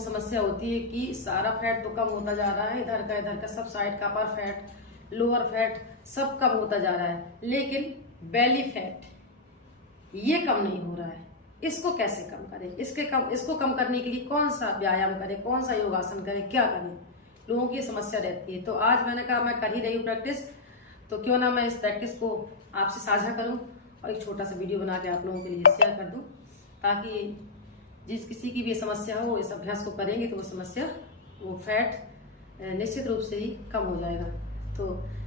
समस्या होती है कि सारा फैट तो कम होता जा रहा है, इधर का सब साइड का, अपर फैट, लोअर फैट सब कम होता जा रहा है, लेकिन बेली फैट ये कम नहीं हो रहा है। इसको कैसे कम करें? इसको कम करने के लिए कौन सा व्यायाम करें, कौन सा योगासन करें, क्या करें? लोगों की समस्या रहती है। तो आज मैंने कहा मैं कर ही रही हूँ प्रैक्टिस, तो क्यों ना मैं इस प्रैक्टिस को आपसे साझा करूं और एक छोटा सा वीडियो बना के आप लोगों के लिए शेयर कर दूं, ताकि जिस किसी की भी समस्या हो, इस अभ्यास को करेंगे तो वो समस्या, वो फैट निश्चित रूप से ही कम हो जाएगा। तो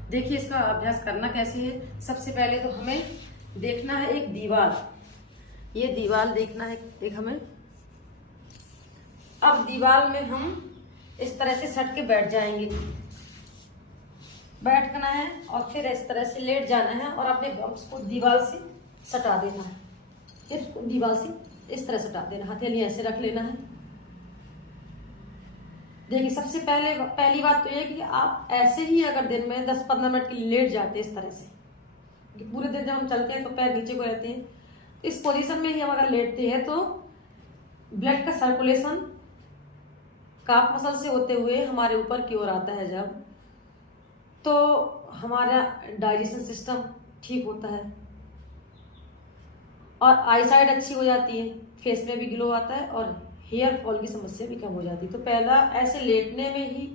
देखिए इसका अभ्यास करना कैसे है। सबसे पहले तो हमें देखना है एक दीवार, ये दीवार देखना है एक हमें। अब दीवार में हम इस तरह से सट के बैठ जाएंगे, बैठना है और फिर इस तरह से लेट जाना है और अपने बम्स को दीवार से सटा देना है, फिर दीवार से इस तरह सटा देना, हथेली ऐसे रख लेना है। देखिए सबसे पहली बात तो ये कि आप ऐसे ही अगर दिन में 10-15 मिनट के लिए लेट जाते हैं इस तरह से, कि पूरे दिन जब हम चलते हैं तो पैर नीचे को रहते हैं, इस पोजीशन में ही हम अगर लेटते हैं तो ब्लड का सर्कुलेशन काफ मसल से होते हुए हमारे ऊपर की ओर आता है जब, तो हमारा डाइजेशन सिस्टम ठीक होता है और आईसाइट अच्छी हो जाती है, फेस में भी ग्लो आता है और हेयर फॉल की समस्या भी कम हो जाती है। तो पहला ऐसे लेटने में ही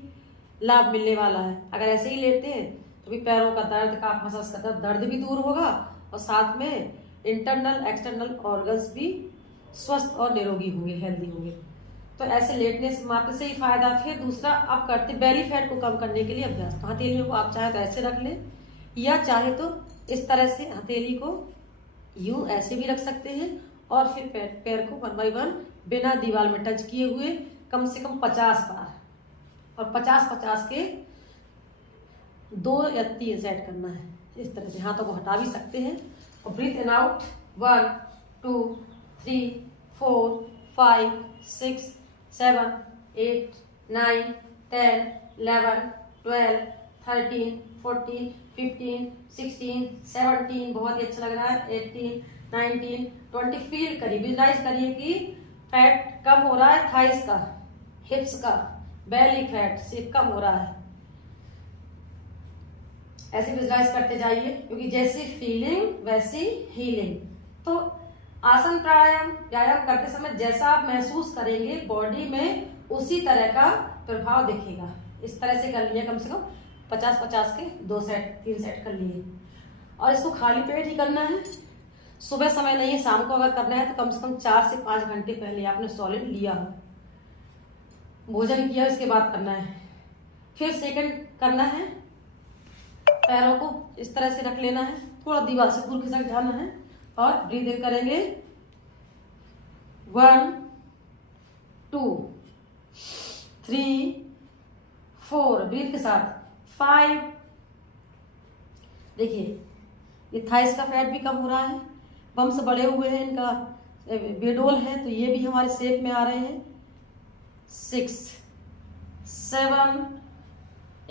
लाभ मिलने वाला है। अगर ऐसे ही लेटते हैं तो भी पैरों का दर्द, काफ मसल्स का दर्द भी दूर होगा और साथ में इंटरनल एक्सटर्नल ऑर्गन्स भी स्वस्थ और निरोगी होंगे, हेल्दी होंगे। तो ऐसे लेटने से मात्र से ही फायदा। फिर दूसरा आप करते बेली फैट को कम करने के लिए अभ्यास, तो हथेलियों को आप चाहे तो ऐसे रख लें या चाहे तो इस तरह से हथेली को यूं ऐसे भी रख सकते हैं और फिर पैर को 1 बाय 1 बिना दीवार में टच किए हुए कम से कम 50 बार, और 50-50 के 2 या 3 सेट करना है। इस तरह से हाथों को हटा भी सकते हैं और ब्रीथ इन आउट 1 2 3 4 5 6 7 8 9 10 11 12 13 14 15 16 17, बहुत ही अच्छा लग रहा है, 18 19 20। फील करिए, विजुलाइज करिए कि फैट कम हो रहा है, थाइस का, हिप्स का, बेली फैट से कम हो रहा है। ऐसे विजुलाइज करते जाइए, क्योंकि जैसी फीलिंग वैसी हीलिंग। तो आसन प्राणायाम व्यायाम करते समय जैसा आप महसूस करेंगे बॉडी में, उसी तरह का प्रभाव दिखेगा। इस तरह से कर लिए कम से कम 50-50 के 2 सेट 3 सेट कर लिए, और इसको खाली पेट ही करना है। सुबह समय नहीं है, शाम को अगर करना है तो कम से कम 4 से 5 घंटे पहले आपने सॉलिड लिया हो, भोजन किया, इसके बाद करना है। फिर सेकंड करना है, पैरों को इस तरह से रख लेना है, थोड़ा दीवार से दूर खिसक जाना है और ब्रीथ इन करेंगे 1 2 3 4, ब्रीथ के साथ 5। देखिए ये थाइस का फैट भी कम हो रहा है, बम्स बढ़े हुए हैं, इनका बेडोल है तो ये भी हमारे शेप में आ रहे हैं। 6 7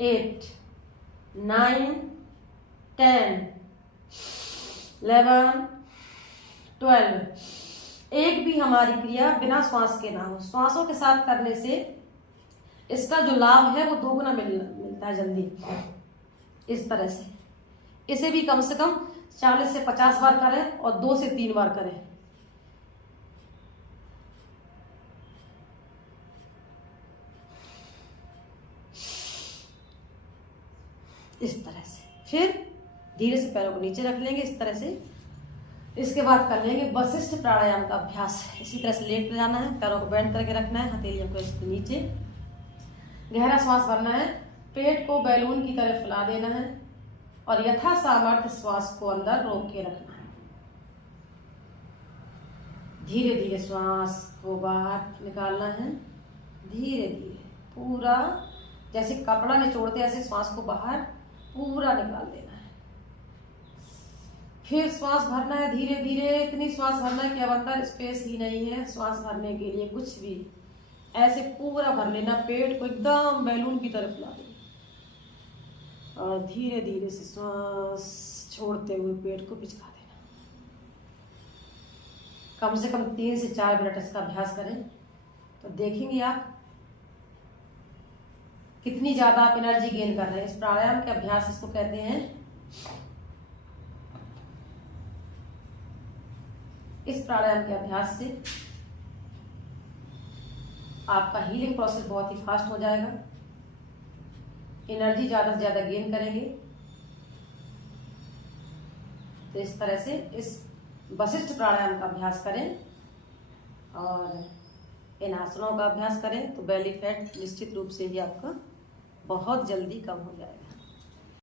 8 9 10 11 12। एक भी हमारी क्रिया बिना श्वास के ना हो, श्वासों के साथ करने से इसका जो लाभ है वो दोगुना मिलता है जल्दी। इस तरह से इसे भी कम से कम 40 से 50 बार करें और 2 से 3 बार करें। इस तरह से फिर धीरे से पैरों को नीचे रख लेंगे इस तरह से। इसके बाद कर लेंगे वशिष्ठ प्राणायाम का अभ्यास। इसी तरह से लेट जाना है, पैरों को बेंड करके रखना है, हथेलियों को इसके नीचे, गहरा श्वास भरना है, पेट को बैलून की तरह फैला देना है और यथा सामर्थ्य श्वास को अंदर रोक के रखना है। धीरे धीरे श्वास को बाहर निकालना है, धीरे धीरे पूरा जैसे कपड़ा निचोड़ते ऐसे श्वास को बाहर पूरा निकाल देना है। फिर श्वास भरना है धीरे धीरे, इतनी श्वास भरना है कि अब अंदर स्पेस ही नहीं है श्वास भरने के लिए कुछ भी। ऐसे पूरा भर लेना, पेट को एकदम बैलून की तरफ ला देना और धीरे धीरे से श्वास छोड़ते हुए पेट को पिचका देना। कम से कम 3 से 4 मिनट इसका अभ्यास करें तो देखेंगे आप कितनी ज्यादा आप एनर्जी गेन कर रहे हैं। इस प्राणायाम के अभ्यास इसको कहते हैं। इस प्राणायाम के अभ्यास से आपका हीलिंग प्रोसेस बहुत ही फास्ट हो जाएगा, एनर्जी ज्यादा से ज्यादा गेन करेंगे। तो इस तरह से इस वशिष्ठ प्राणायाम का अभ्यास करें और इन आसनों का अभ्यास करें तो बेली फैट निश्चित रूप से ही आपका बहुत जल्दी कम हो जाएगा।